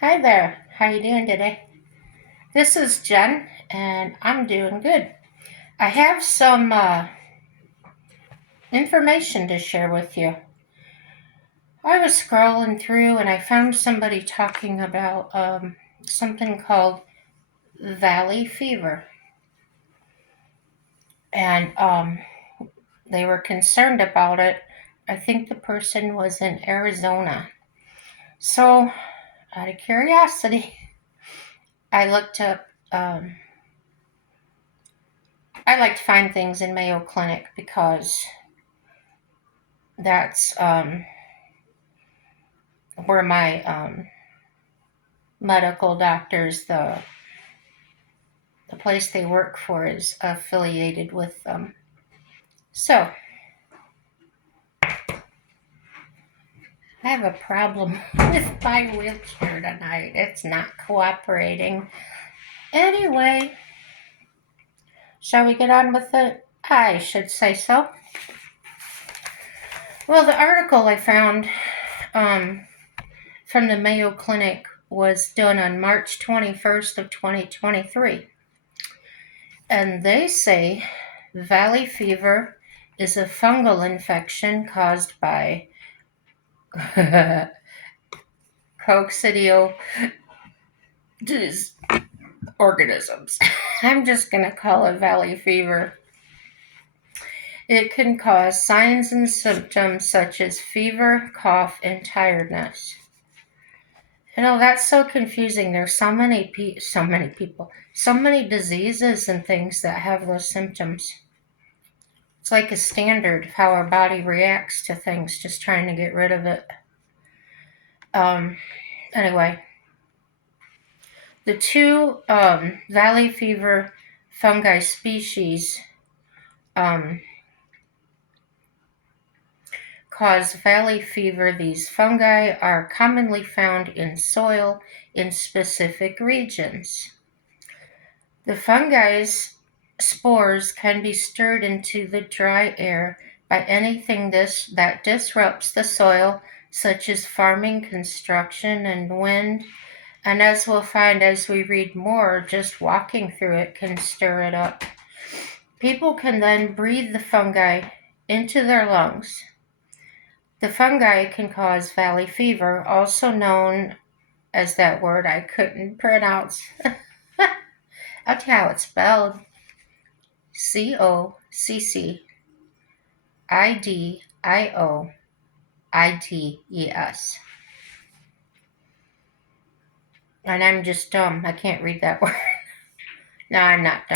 Hi there. How you doing today? This is Jen, and I'm doing good. I have some information to share with you. I was scrolling through and I found somebody talking about something called valley fever, and they were concerned about it. I think the person was in Arizona. So, out of curiosity, I looked up. I like to find things in Mayo Clinic because that's where my medical doctors, the place they work for, is affiliated with them. So I have a problem with my wheelchair tonight. It's not cooperating. Anyway, shall we get on with it? I should say so. Well, the article I found from the Mayo Clinic was done on March 21st of 2023. And they say valley fever is a fungal infection caused by coccidio organisms. I'm just going to call it valley fever. It can cause signs and symptoms such as fever, cough, and tiredness. That's so confusing. There's so many people, so many diseases and things that have those symptoms. It's like a standard of how our body reacts to things, just trying to get rid of it. Anyway, the two valley fever fungi species cause valley fever. These fungi are commonly found in soil in specific regions. The fungi's spores can be stirred into the dry air by anything that disrupts the soil, such as farming, construction, and wind. And as we'll find as we read more, just walking through it can stir it up. People can then breathe the fungi into their lungs. The fungi can cause valley fever, also known as that word I couldn't pronounce. I'll tell you how it's spelled. Coccidioides. And I'm just dumb. I can't read that word. No, I'm not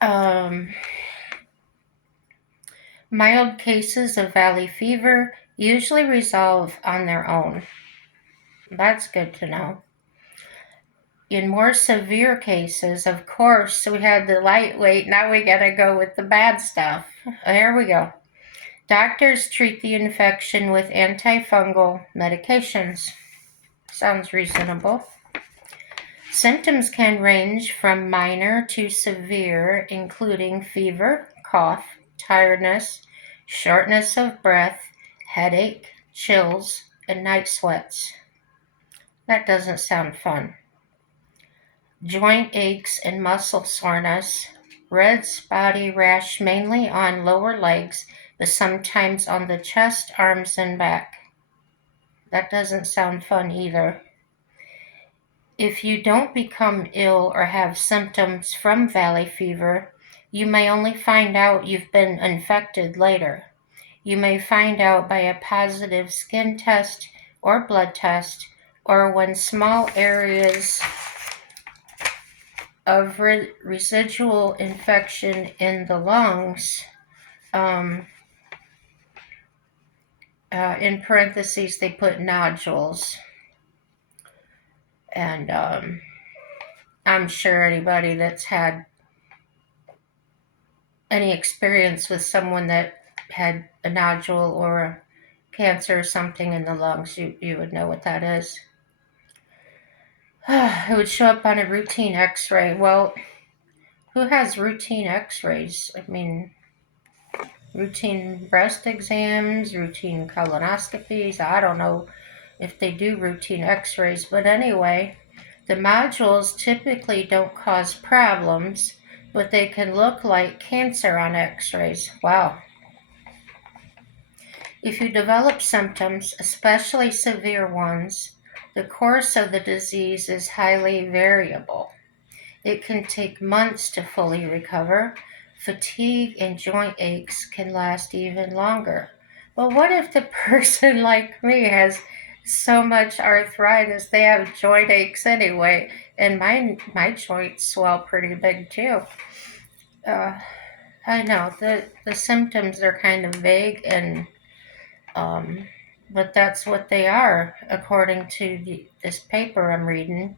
dumb. Mild cases of valley fever usually resolve on their own. That's good to know. In more severe cases, of course, we had the lightweight. Now we gotta go with the bad stuff. Here we go. Doctors treat the infection with antifungal medications. Sounds reasonable. Symptoms can range from minor to severe, including fever, cough, tiredness, shortness of breath, headache, chills, and night sweats. That doesn't sound fun. Joint aches and muscle soreness, red spotty rash mainly on lower legs, but sometimes on the chest, arms, and back. That doesn't sound fun either. If you don't become ill or have symptoms from valley fever, you may only find out you've been infected later. You may find out by a positive skin test or blood test, or when small areas of residual infection in the lungs, in parentheses they put nodules. And I'm sure anybody that's had any experience with someone that had a nodule or a cancer or something in the lungs, you would know what that is. It would show up on a routine x-ray. Well, who has routine x-rays? I mean, routine breast exams, routine colonoscopies. I don't know if they do routine x-rays. But anyway, the nodules typically don't cause problems, but they can look like cancer on x-rays. Wow. If you develop symptoms, especially severe ones, the course of the disease is highly variable. It can take months to fully recover. Fatigue and joint aches can last even longer. But what if the person like me has so much arthritis, they have joint aches anyway, and my joints swell pretty big too. I know the symptoms are kind of vague, and but that's what they are according to this paper I'm reading.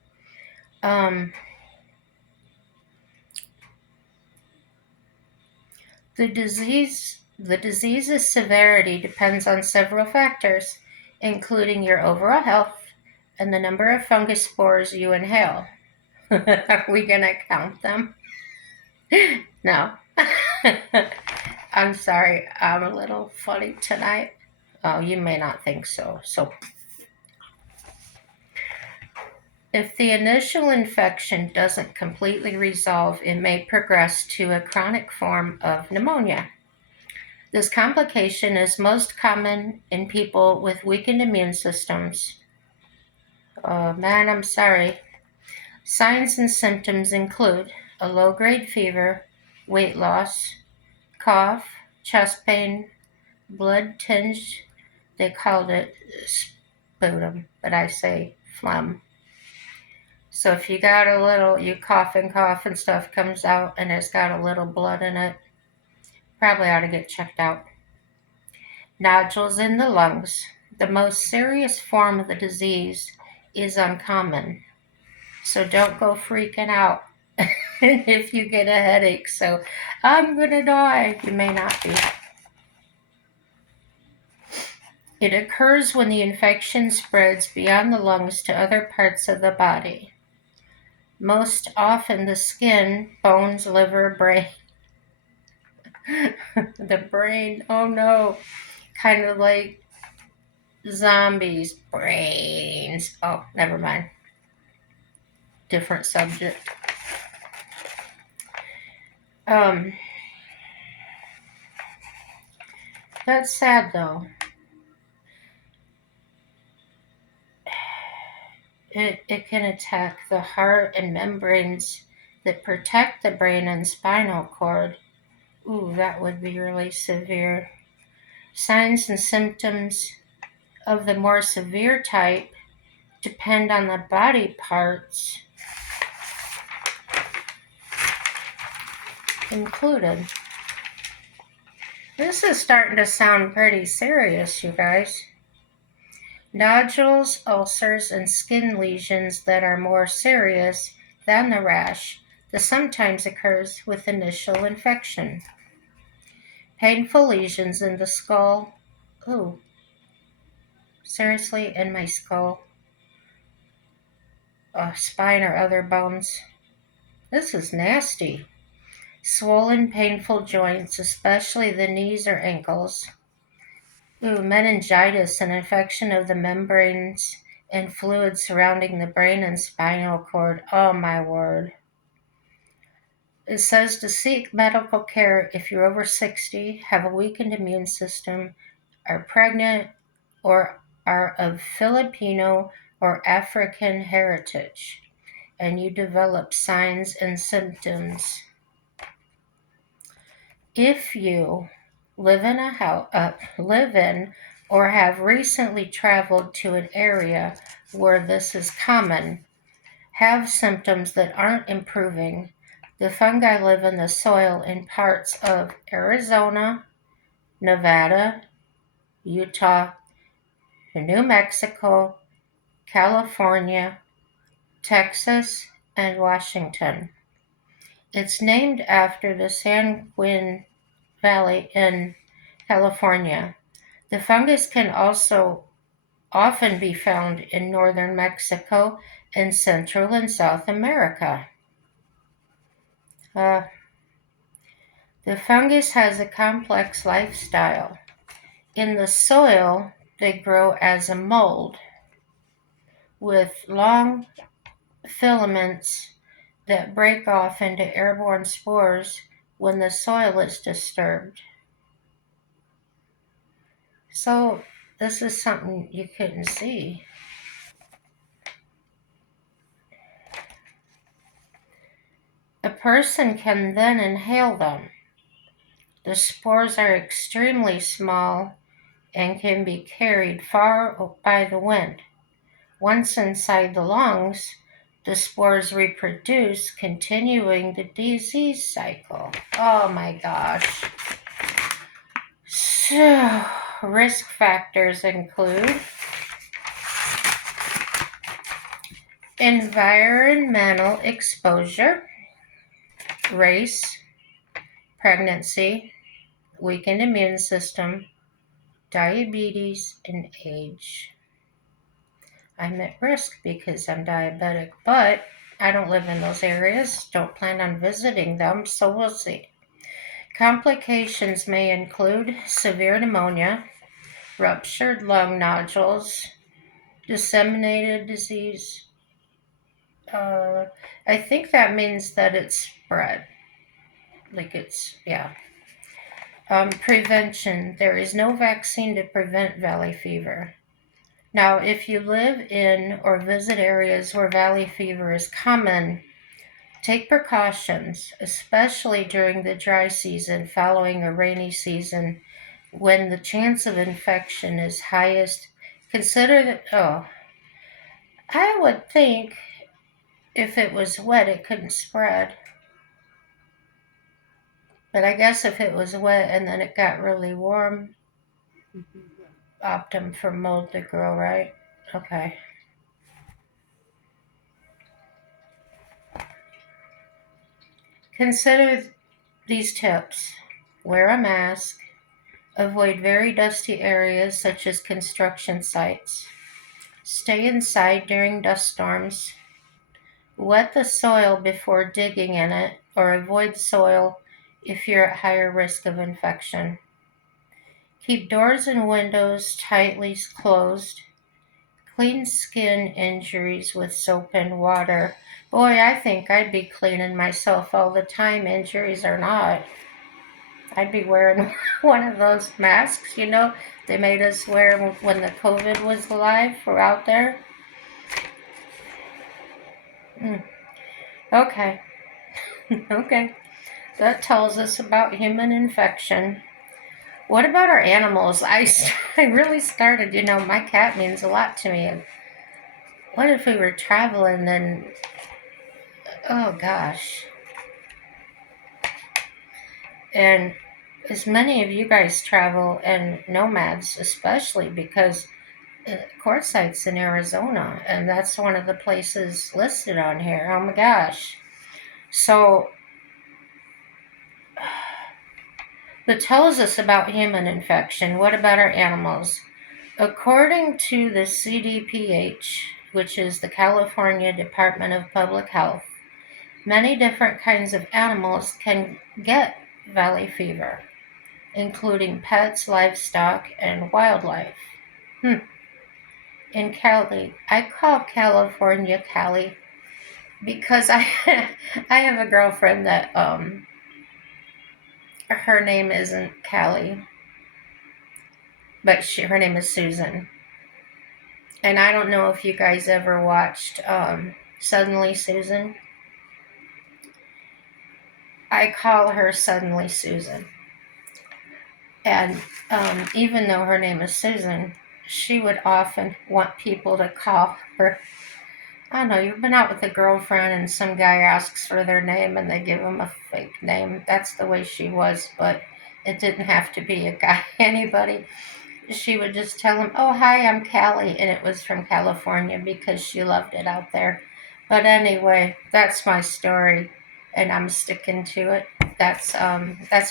Um, The disease's severity depends on several factors, including your overall health and the number of fungus spores you inhale. Are we going to count them? No. I'm sorry, I'm a little funny tonight. Oh, you may not think so. If the initial infection doesn't completely resolve, it may progress to a chronic form of pneumonia. This complication is most common in people with weakened immune systems. Oh man, I'm sorry. Signs and symptoms include a low-grade fever, weight loss, cough, chest pain, blood tinged, they called it sputum, but I say phlegm. So if you got a little, you cough and stuff comes out and it's got a little blood in it, probably ought to get checked out. Nodules in the lungs. The most serious form of the disease is uncommon, so don't go freaking out if you get a headache. So I'm gonna die. You may not be. It occurs when the infection spreads beyond the lungs to other parts of the body. Most often the skin, bones, liver, brain. The brain, oh no, kind of like zombies, brains. Oh, never mind. Different subject. That's sad though. It can attack the heart and membranes that protect the brain and spinal cord. Ooh, that would be really severe. Signs and symptoms of the more severe type depend on the body parts included. This is starting to sound pretty serious, you guys. Nodules, ulcers, and skin lesions that are more serious than the rash that sometimes occurs with initial infection. Painful lesions in the skull. Ooh, seriously, in my skull. Spine or other bones. This is nasty. Swollen, painful joints, especially the knees or ankles. Ooh, meningitis, an infection of the membranes and fluids surrounding the brain and spinal cord. Oh my word. It says to seek medical care if you're over 60, have a weakened immune system, are pregnant, or are of Filipino or African heritage, and you develop signs and symptoms. If you live in or have recently traveled to an area where this is common, have symptoms that aren't improving, the fungi live in the soil in parts of Arizona, Nevada, Utah, New Mexico, California, Texas, and Washington. It's named after the San Juan Valley in California. The fungus can also often be found in northern Mexico and Central and South America. The fungus has a complex lifestyle. In the soil, they grow as a mold. with long filaments that break off into airborne spores when the soil is disturbed. So, this is something you couldn't see. A person can then inhale them. The spores are extremely small and can be carried far by the wind. Once inside the lungs, the spores reproduce, continuing the disease cycle. Oh my gosh. So, risk factors include environmental exposure, race, pregnancy, weakened immune system, diabetes, and age. I'm at risk because I'm diabetic, but I don't live in those areas, don't plan on visiting them, so we'll see. Complications may include severe pneumonia, ruptured lung nodules, disseminated disease. I think that means that it's spread. Prevention. There is no vaccine to prevent valley fever. Now, if you live in or visit areas where valley fever is common, take precautions, especially during the dry season following a rainy season when the chance of infection is highest. Consider that, I would think if it was wet, it couldn't spread. But I guess if it was wet and then it got really warm, optum for mold to grow, right? Okay. Consider these tips. Wear a mask. Avoid very dusty areas such as construction sites. Stay inside during dust storms. Wet the soil before digging in it, or avoid soil if you're at higher risk of infection. Keep doors and windows tightly closed. Clean skin injuries with soap and water. Boy, I think I'd be cleaning myself all the time, injuries or not. I'd be wearing one of those masks, they made us wear when the COVID was alive. We're out there. Okay. Okay. That tells us about human infection. What about our animals? I really started, my cat means a lot to me. What if we were traveling and, oh gosh. And as many of you guys travel, and nomads especially, because Quartzsite's in Arizona, and that's one of the places listed on here. Oh my gosh. So, that tells us about human infection. What about our animals? According to the CDPH, which is the California Department of Public Health, many different kinds of animals can get valley fever, including pets, livestock, and wildlife. In Cali, I call California Cali because I have a girlfriend that her name isn't Callie, but her name is Susan. And I don't know if you guys ever watched Suddenly Susan. I call her Suddenly Susan. And even though her name is Susan, she would often want people to call her. I don't know, you've been out with a girlfriend and some guy asks for their name and they give him a fake name. That's the way she was, but it didn't have to be a guy, anybody. She would just tell him, "Oh, hi, I'm Callie," and it was from California because she loved it out there. But anyway, that's my story, and I'm sticking to it. That's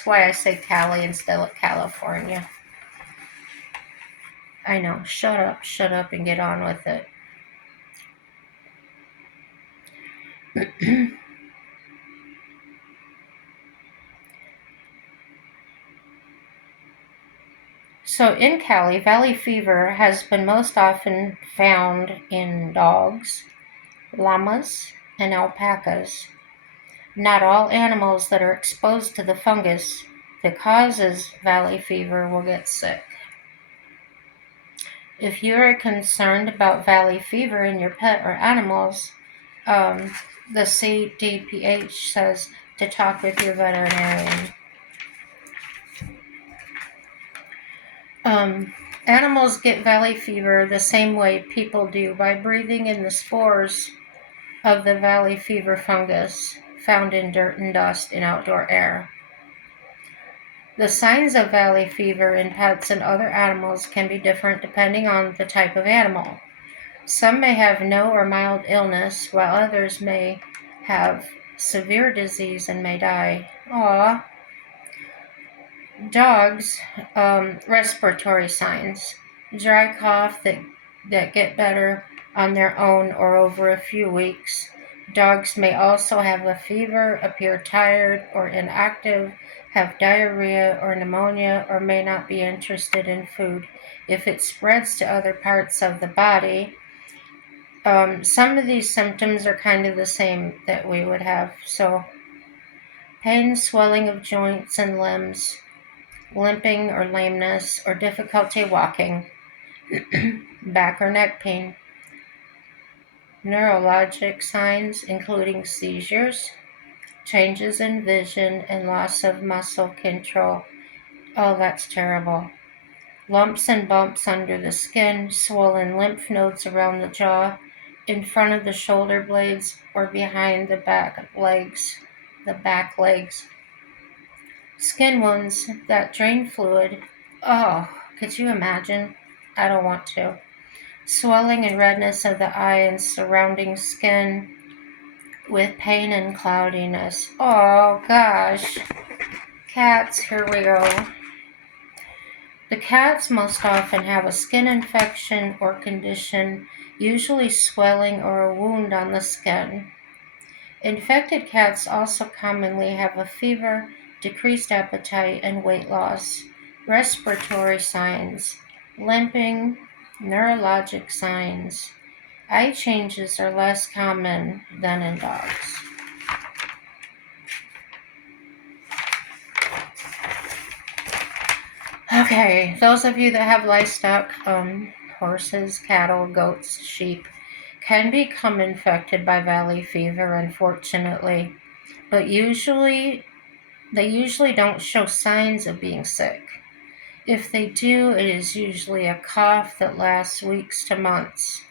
why I say Cali instead of California. I know. Shut up, and get on with it. So in Cali, valley fever has been most often found in dogs, llamas, and alpacas. Not all animals that are exposed to the fungus that causes valley fever will get sick. If you are concerned about valley fever in your pet or animals, the CDPH says to talk with your veterinarian. Animals get valley fever the same way people do, by breathing in the spores of the valley fever fungus found in dirt and dust in outdoor air. The signs of valley fever in pets and other animals can be different depending on the type of animal. Some may have no or mild illness, while others may have severe disease and may die. Aww. Dogs, respiratory signs. Dry cough that get better on their own or over a few weeks. Dogs may also have a fever, appear tired or inactive, have diarrhea or pneumonia, or may not be interested in food. If it spreads to other parts of the body, some of these symptoms are kind of the same that we would have. So, pain, swelling of joints and limbs, limping or lameness, or difficulty walking, back or neck pain. Neurologic signs including seizures, changes in vision, and loss of muscle control. Oh, that's terrible. Lumps and bumps under the skin, swollen lymph nodes around the jaw, in front of the shoulder blades, or behind the back legs. Skin wounds that drain fluid. Oh, could you imagine? I don't want to. Swelling and redness of the eye and surrounding skin with pain and cloudiness. Oh gosh. Cats, here we go. The cats most often have a skin infection or condition, usually swelling or a wound on the skin. Infected cats also commonly have a fever, decreased appetite, and weight loss. Respiratory signs, limping, neurologic signs. Eye changes are less common than in dogs. Okay, those of you that have livestock, horses, cattle, goats, sheep, can become infected by valley fever, unfortunately. But they usually don't show signs of being sick. If they do, it is usually a cough that lasts weeks to months.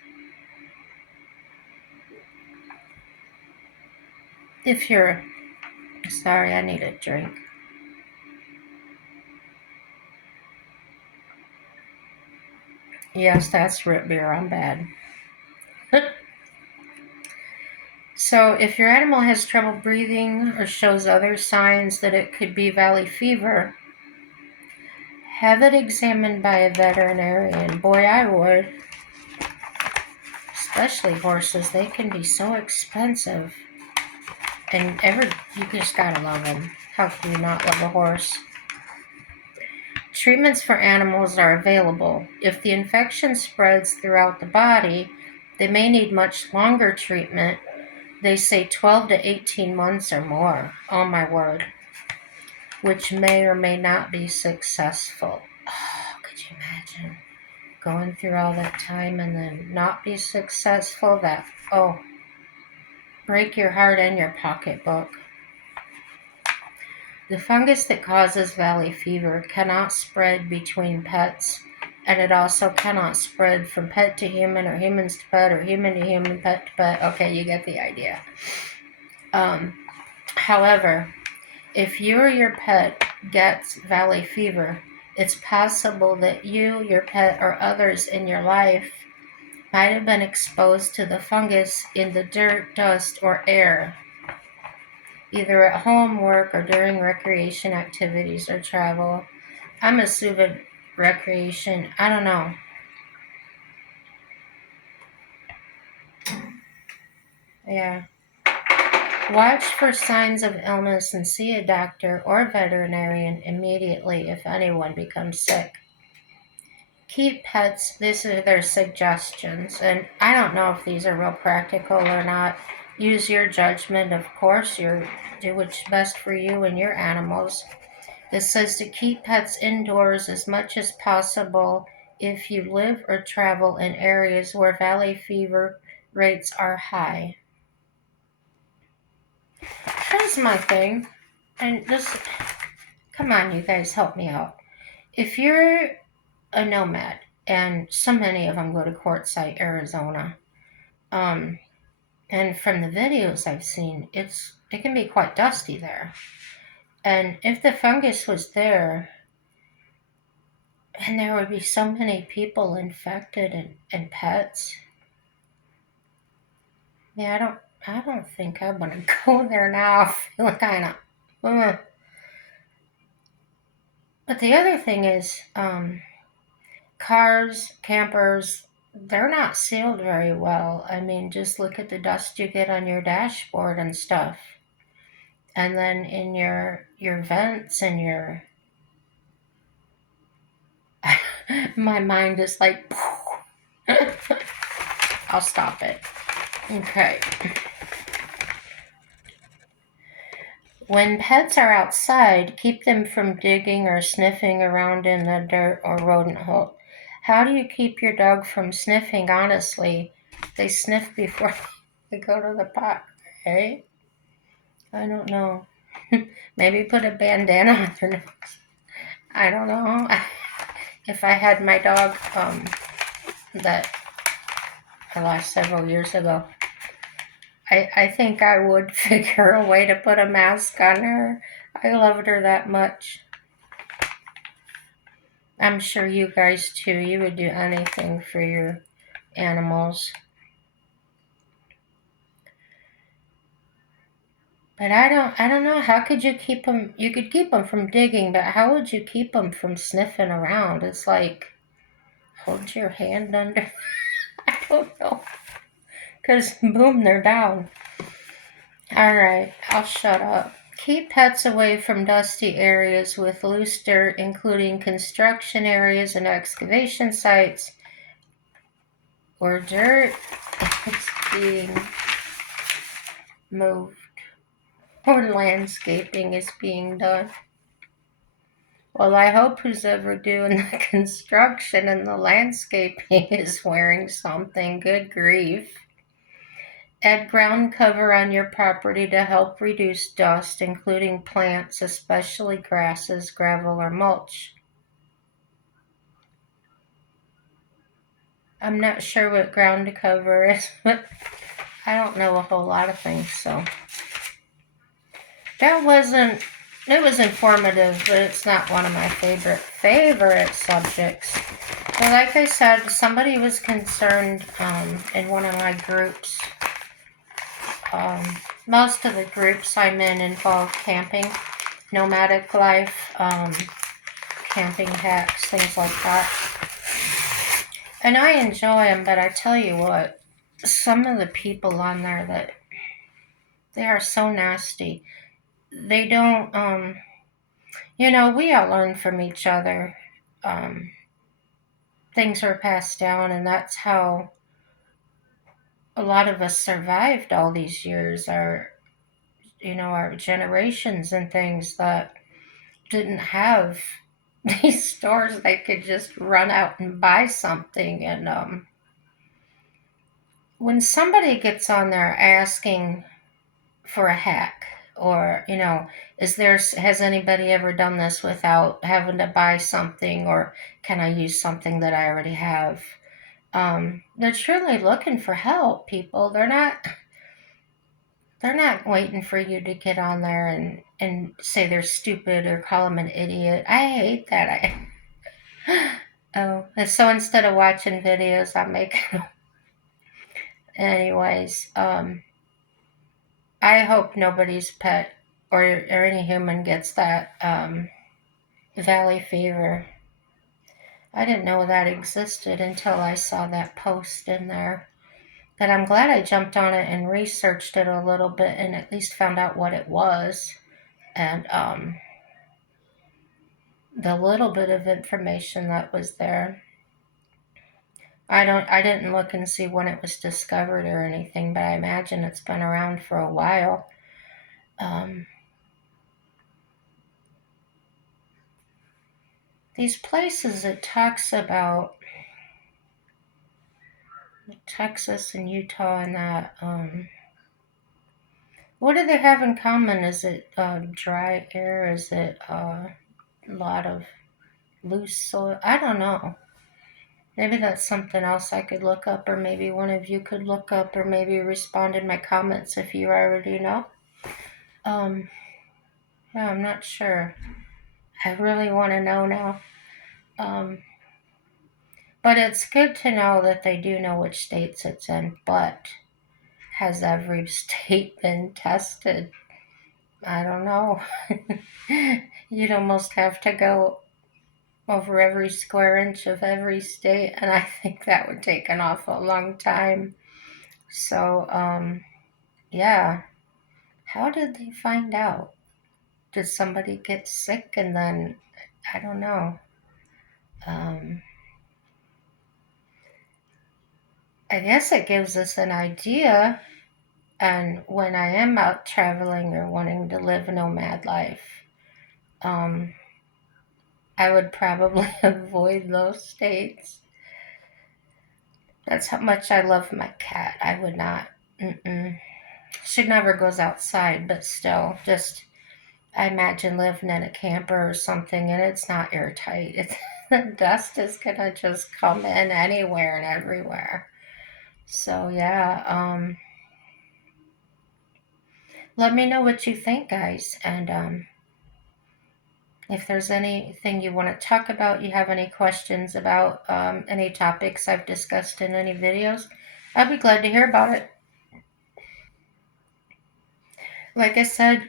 Sorry, I need a drink. Yes, that's root beer. I'm bad. So, if your animal has trouble breathing or shows other signs that it could be valley fever, have it examined by a veterinarian. Boy, I would. Especially horses. They can be so expensive. And you just gotta love them. How can you not love a horse? Treatments for animals are available. If the infection spreads throughout the body, they may need much longer treatment. They say 12 to 18 months or more. Oh my word. Which may or may not be successful. Oh, could you imagine going through all that time and then not be successful? Break your heart and your pocketbook. The fungus that causes valley fever cannot spread between pets, and it also cannot spread from pet to human or humans to pet or human to human, pet to pet. Okay, you get the idea. However, if you or your pet gets valley fever, it's possible that you, your pet, or others in your life might have been exposed to the fungus in the dirt, dust, or air, either at home, work, or during recreation activities or travel. I'm assuming recreation. I don't know. Yeah. Watch for signs of illness and see a doctor or veterinarian immediately if anyone becomes sick. keep pets. These are their suggestions, and I don't know if these are real practical or not. Use your judgment, of course. Do what's best for you and your animals. This says to keep pets indoors as much as possible if you live or travel in areas where valley fever rates are high. Here's my thing, and this, come on, you guys, help me out. If you're a nomad, and so many of them go to Quartzsite, Arizona, um, and from the videos I've seen, it can be quite dusty there. And if the fungus was there, and there would be so many people infected and pets, yeah, I don't think I want to go there now. I feel kind of. But the other thing is, cars, campers, they're not sealed very well. I mean, just look at the dust you get on your dashboard and stuff. And then in your vents and your my mind is like I'll stop it. Okay. When pets are outside, keep them from digging or sniffing around in the dirt or rodent hole. How do you keep your dog from sniffing? Honestly, they sniff before they go to the pot, right? I don't know. Maybe put a bandana on their nose. I don't know. If I had my dog that I lost several years ago, I think I would figure a way to put a mask on her. I loved her that much. I'm sure you guys too. You would do anything for your animals. But I don't know. How could you keep them? You could keep them from digging, but how would you keep them from sniffing around? It's like, hold your hand under. I don't know. Because boom, they're down. All right, I'll shut up. Keep pets away from dusty areas with loose dirt, including construction areas and excavation sites where dirt is being moved or landscaping is being done. Well, I hope who's ever doing the construction and the landscaping is wearing something. Good grief. Add ground cover on your property to help reduce dust, including plants, especially grasses, gravel, or mulch. I'm not sure what ground cover is, but I don't know a whole lot of things, so. It was informative, but it's not one of my favorite subjects. But like I said, somebody was concerned in one of my groups. Most of the groups I'm in involve camping, nomadic life, camping hacks, things like that. And I enjoy them, but I tell you what, some of the people on there that they are so nasty. They don't, we all learn from each other. Things are passed down, and that's how a lot of us survived all these years. Our generations and things that didn't have these stores they could just run out and buy something. And when somebody gets on there asking for a hack, or has anybody ever done this without having to buy something, or can I use something that I already have? They're truly looking for help, people. They're not waiting for you to get on there and say they're stupid or call them an idiot. I hate that. And so instead of watching videos, I'm making them. Anyways, I hope nobody's pet or any human gets that valley fever. I didn't know that existed until I saw that post in there. But I'm glad I jumped on it and researched it a little bit and at least found out what it was. And the little bit of information that was there. I didn't look and see when it was discovered or anything, but I imagine it's been around for a while. These places it talks about Texas and Utah and that. What do they have in common? Is it dry air? Is it a lot of loose soil? I don't know. Maybe that's something else I could look up, or maybe one of you could look up, or maybe respond in my comments if you already know. Um, yeah, I'm not sure. I really want to know now. Um, but it's good to know that they do know which states it's in. But has every state been tested? I don't know. You'd almost have to go over every square inch of every state, and I think that would take an awful long time. So, yeah. How did they find out? Did somebody get sick and then, I don't know. Um, I guess it gives us an idea. And when I am out traveling or wanting to live a nomad life, um, I would probably avoid those states. That's how much I love my cat. I would not. Mm-mm. She never goes outside, but still, just I imagine living in a camper or something, and it's not airtight. It's, the dust is gonna just come in anywhere and everywhere. So yeah, let me know what you think, guys, and if there's anything you want to talk about, you have any questions about any topics I've discussed in any videos, I'd be glad to hear about it. Like I said,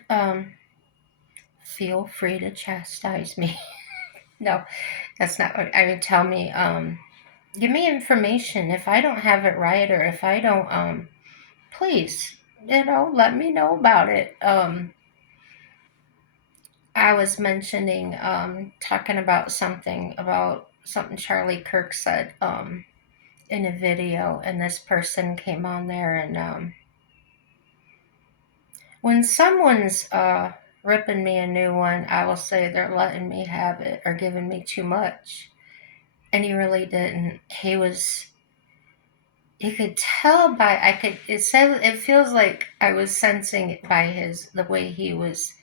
feel free to chastise me. No, that's not what I mean. Tell me, give me information if I don't have it right, or if I don't, please, let me know about it. I was mentioning, talking about something Charlie Kirk said, in a video, and this person came on there, and, when someone's, ripping me a new one, I will say they're letting me have it or giving me too much. And he really didn't. You could tell by, it feels like I was sensing it by the way he was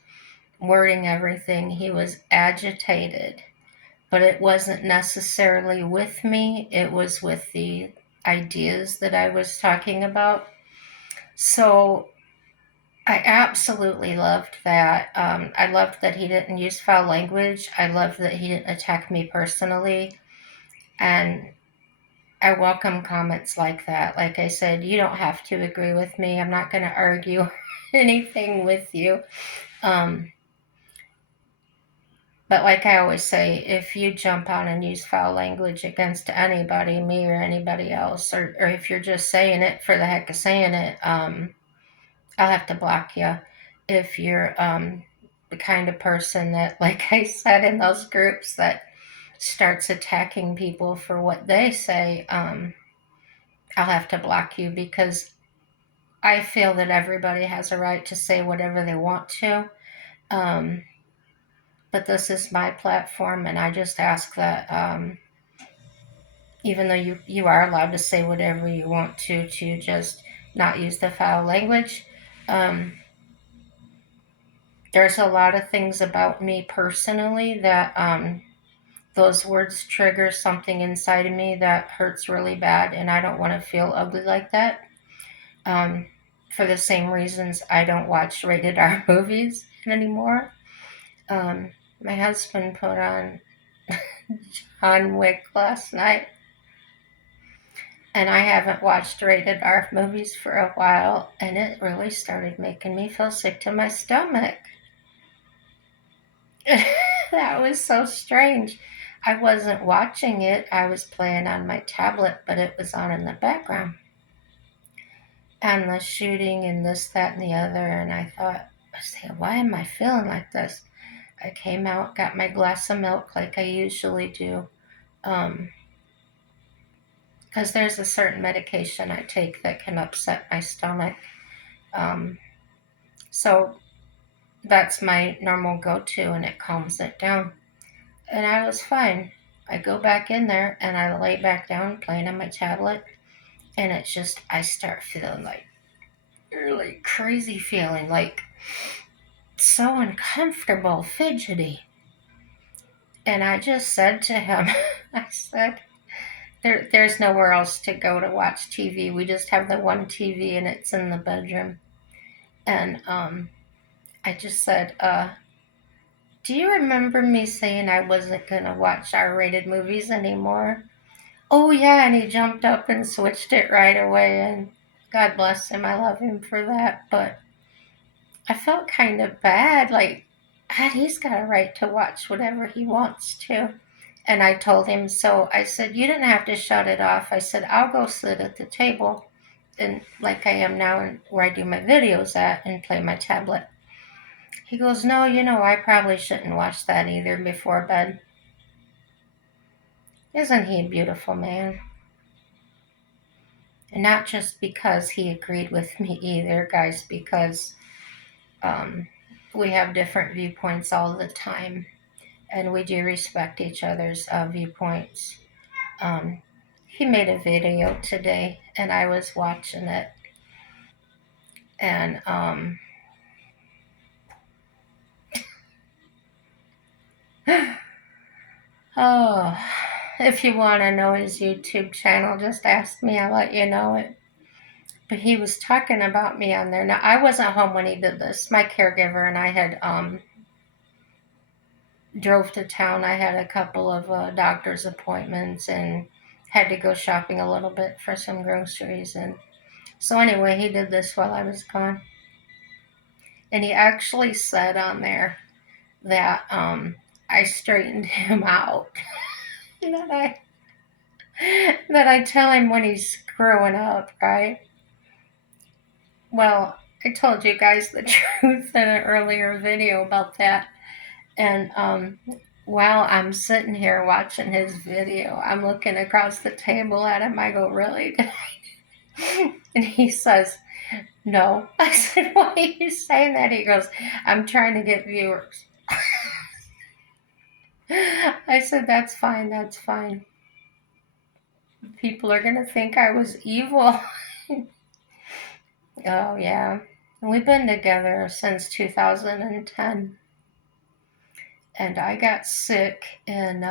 wording everything. He was agitated, but it wasn't necessarily with me, it was with the ideas that I was talking about. So I absolutely loved that. I loved that he didn't use foul language. I loved that he didn't attack me personally. And I welcome comments like that. Like I said, you don't have to agree with me. I'm not going to argue anything with you. Um, but like I always say, if you jump on and use foul language against anybody, me or anybody else, or if you're just saying it for the heck of saying it, I'll have to block you. If you're the kind of person that, like I said, in those groups that starts attacking people for what they say, I'll have to block you, because I feel that everybody has a right to say whatever they want to. Um, but this is my platform, and I just ask that, even though you are allowed to say whatever you want to just not use the foul language. Um, there's a lot of things about me personally that, those words trigger something inside of me that hurts really bad, and I don't want to feel ugly like that. Um, for the same reasons I don't watch rated R movies anymore. My husband put on John Wick last night, and I haven't watched rated R movies for a while, and it really started making me feel sick to my stomach. That was so strange. I wasn't watching it, I was playing on my tablet, but it was on in the background. And the shooting and this, that, and the other, and I thought, why am I feeling like this? I came out, got my glass of milk like I usually do, because because there's a certain medication I take that can upset my stomach. Um, so that's my normal go-to, and it calms it down. And I was fine. I go back in there and I lay back down playing on my tablet, and it's just I start feeling like really crazy feeling, like so uncomfortable, fidgety. And I just said to him, I said, there's nowhere else to go to watch TV. We just have the one TV and it's in the bedroom. And I just said, do you remember me saying I wasn't going to watch R-rated movies anymore? Oh, yeah. And he jumped up and switched it right away. And God bless him. I love him for that. But I felt kind of bad. Like, God, he's got a right to watch whatever he wants to. And I told him, so I said, you didn't have to shut it off. I said, I'll go sit at the table and like I am now and where I do my videos at and play my tablet. He goes, no, I probably shouldn't watch that either before bed. Isn't he a beautiful man? And not just because he agreed with me either, guys, because we have different viewpoints all the time, and we do respect each other's viewpoints. Um, he made a video today, and I was watching it, and oh, if you want to know his YouTube channel, just ask me. I'll let you know it. But he was talking about me on there. Now, I wasn't home when he did this. My caregiver and I had drove to town. I had a couple of doctor's appointments and had to go shopping a little bit for some groceries. And so anyway, he did this while I was gone. And he actually said on there that I straightened him out. that I tell him when he's screwing up, right? Well, I told you guys the truth in an earlier video about that. And while I'm sitting here watching his video, I'm looking across the table at him. I go, really? And he says, no. I said, why are you saying that? He goes, I'm trying to get viewers. I said, that's fine, that's fine. People are going to think I was evil. Oh, yeah. We've been together since 2010. And I got sick in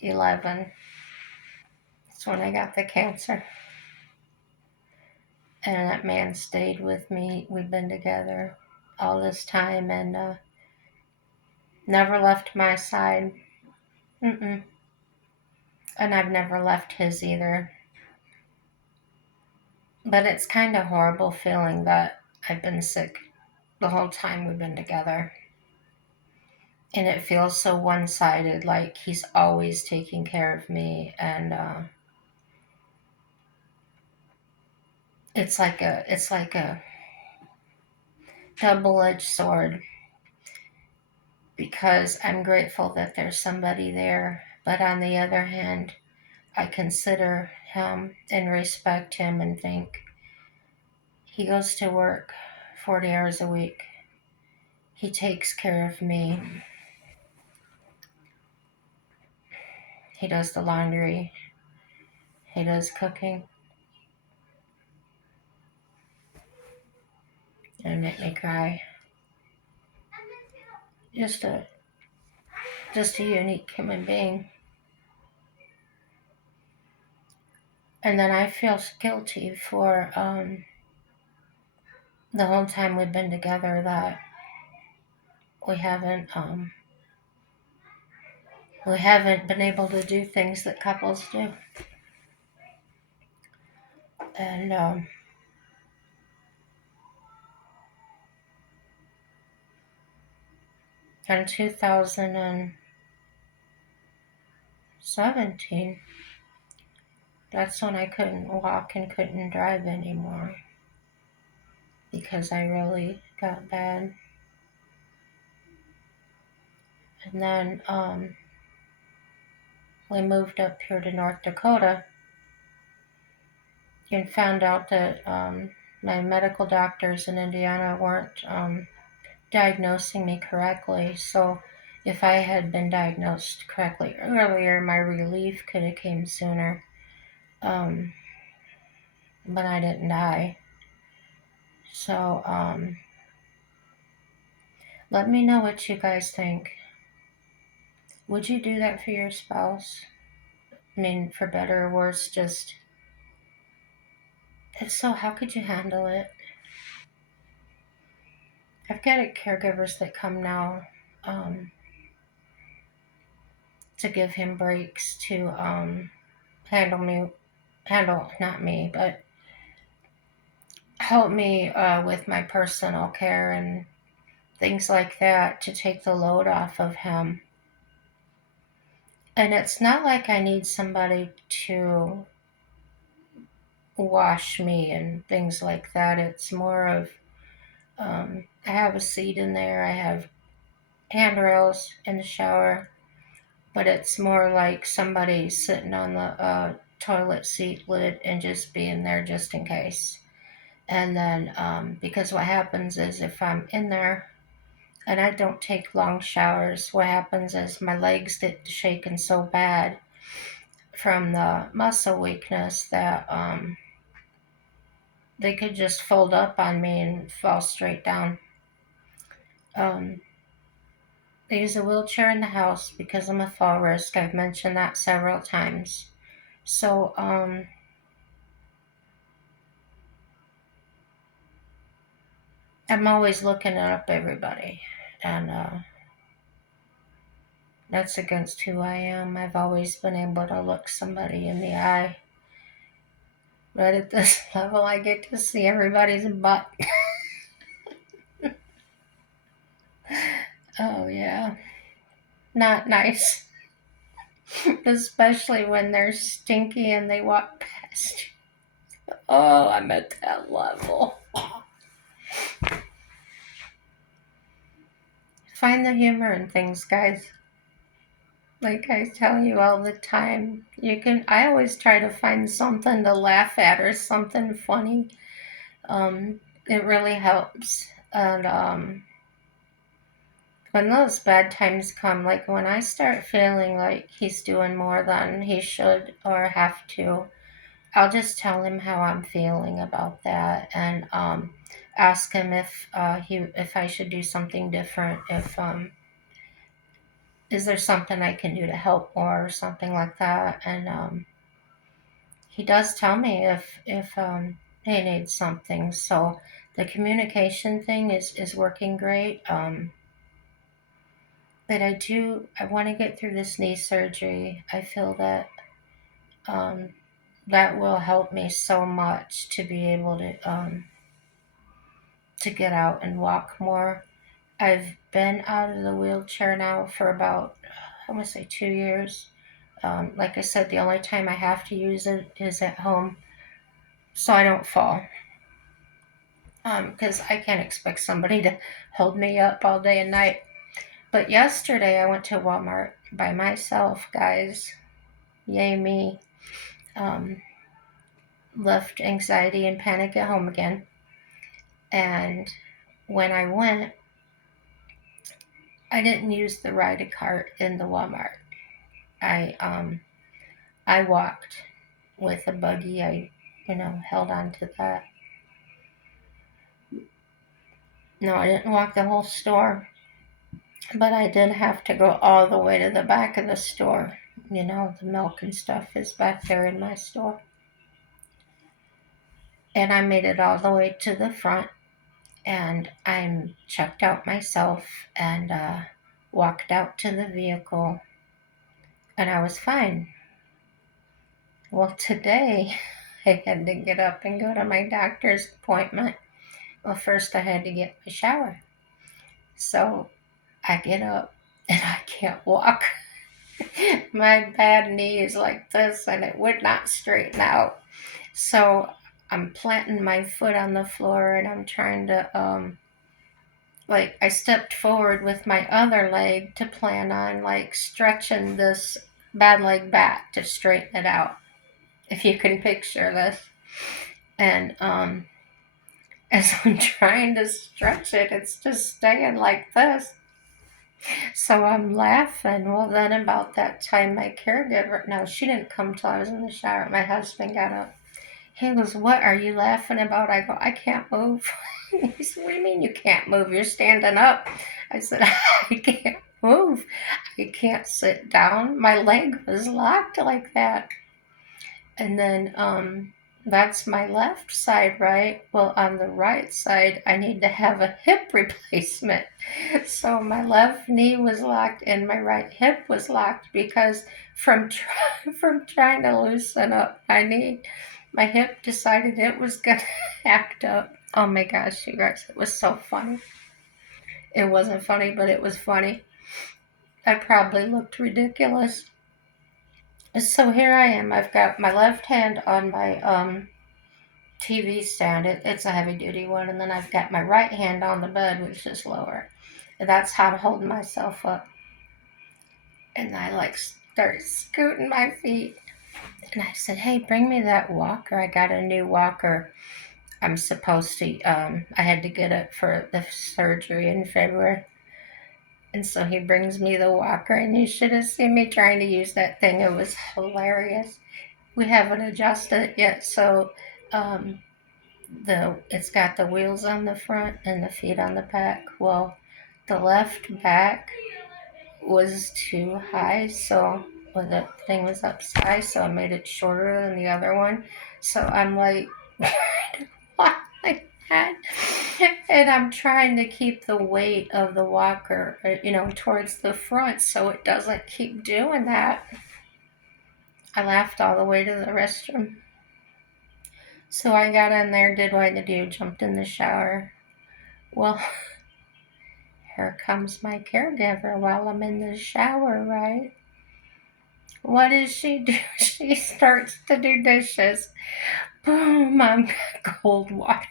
11. That's when I got the cancer. And that man stayed with me. We've been together all this time and never left my side. Mm-mm. And I've never left his either. But it's kind of horrible feeling that I've been sick the whole time we've been together. And it feels so one-sided, like he's always taking care of me, and it's like a double-edged sword, because I'm grateful that there's somebody there, but on the other hand, I consider him and respect him and think he goes to work 40 hours a week. He takes care of me. He does the laundry. He does cooking. And make me cry. Just a unique human being. And then I feel guilty for the whole time we've been together that we haven't been able to do things that couples do. And in 2017, that's when I couldn't walk and couldn't drive anymore because I really got bad. And then we moved up here to North Dakota and found out that my medical doctors in Indiana weren't diagnosing me correctly. So if I had been diagnosed correctly earlier, my relief could have came sooner. Um, but I didn't die. So let me know what you guys think. Would you do that for your spouse? I mean, for better or worse, just if so, how could you handle it? I've got caregivers that come now um, to give him breaks to handle not me, but help me with my personal care and things like that to take the load off of him. And it's not like I need somebody to wash me and things like that. It's more of I have a seat in there, I have handrails in the shower, but it's more like somebody sitting on the toilet seat lid and just being there just in case. And then, because what happens is if I'm in there and I don't take long showers, what happens is my legs get shaken so bad from the muscle weakness that they could just fold up on me and fall straight down. Um, I use a wheelchair in the house because I'm a fall risk. I've mentioned that several times. So, I'm always looking up everybody, and that's against who I am. I've always been able to look somebody in the eye. But at this level, I get to see everybody's butt. Oh, yeah. Not nice. Especially when they're stinky and they walk past you. Oh, I'm at that level. Find the humor in things, guys. Like I tell you all the time, I always try to find something to laugh at or something funny. It really helps. And when those bad times come, like when I start feeling like he's doing more than he should or have to, I'll just tell him how I'm feeling about that and ask him if I should do something different. If is there something I can do to help more or something like that? And he does tell me if he needs something. So the communication thing is working great. But I want to get through this knee surgery. I feel that that will help me so much to be able to get out and walk more. I've been out of the wheelchair now for about, I want to say 2 years. Like I said, the only time I have to use it is at home so I don't fall. Because I can't expect somebody to hold me up all day and night. But yesterday I went to Walmart by myself, guys. Yay me. Um, Left anxiety and panic at home again. And when I went, I didn't use the ride cart in the Walmart. I walked with a buggy. I held on to that. No, I didn't walk the whole store, but I did have to go all the way to the back of the store. The milk and stuff is back there in my store. And I made it all the way to the front, and I checked out myself and walked out to the vehicle, and I was fine. Well, today I had to get up and go to my doctor's appointment. Well, first I had to get my shower. So I get up and I can't walk. My bad knee is like this and it would not straighten out. So I'm planting my foot on the floor and I'm trying to, I stepped forward with my other leg to plan on, stretching this bad leg back to straighten it out, if you can picture this. And as I'm trying to stretch it, it's just staying like this. So I'm laughing. Well, then about that time, my caregiver, no, she didn't come till I was in the shower. My husband got up. He goes, "What are you laughing about?" I go, "I can't move." He said, "What do you mean you can't move? You're standing up." I said, "I can't move. I can't sit down. My leg was locked like that." And then that's my left side, right? Well, on the right side, I need to have a hip replacement. So my left knee was locked and my right hip was locked because from trying to loosen up my knee, my hip decided it was gonna act up. Oh my gosh, you guys, it was so funny. It wasn't funny, but it was funny. I probably looked ridiculous. So here I am. I've got my left hand on my TV stand. It's a heavy duty one, and then I've got my right hand on the bed, which is lower. And that's how I'm holding myself up. And I like start scooting my feet. And I said, "Hey, bring me that walker. I got a new walker. I'm supposed to. I had to get it for the surgery in February." And so he brings me the walker, and you should have seen me trying to use that thing. It was hilarious. We haven't adjusted it yet, so um, it's got the wheels on the front and the feet on the back. Well, the left back was too high, so well, the thing was up high, so I made it shorter than the other one. So I'm like, walk like that, and I'm trying to keep the weight of the walker, towards the front, so it doesn't keep doing that. I laughed all the way to the restroom. So I got in there, did what I had to do, jumped in the shower. Well, here comes my caregiver while I'm in the shower, right? What does she do? She starts to do dishes. Boom, I'm cold water.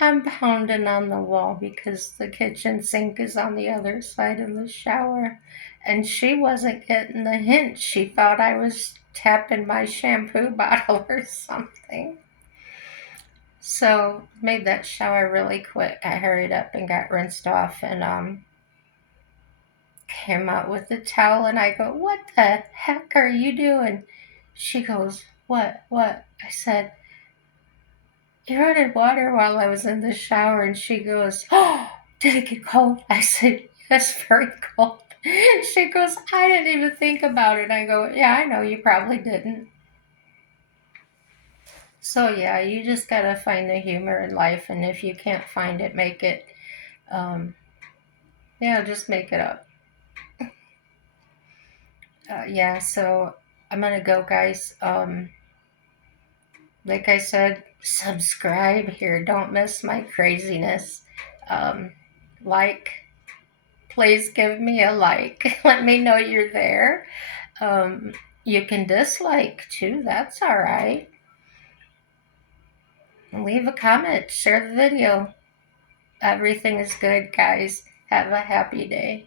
I'm pounding on the wall because the kitchen sink is on the other side of the shower. And she wasn't getting the hint. She thought I was tapping my shampoo bottle or something. So made that shower really quick. I hurried up and got rinsed off and came out with the towel and I go, "What the heck are you doing?" She goes, What? I said, "You running water while I was in the shower." And she goes, "Oh, did it get cold?" I said, "Yes, very cold." She goes, "I didn't even think about it." I go, "Yeah, I know, you probably didn't." So yeah, you just gotta find the humor in life, and if you can't find it, make it. Yeah, just make it up. Yeah, so I'm gonna go, guys. Like I said, subscribe here. Don't miss my craziness. Um, like, please give me a like. Let me know you're there. Um, you can dislike too. That's all right. Leave a comment. Share the video. Everything is good, guys. Have a happy day.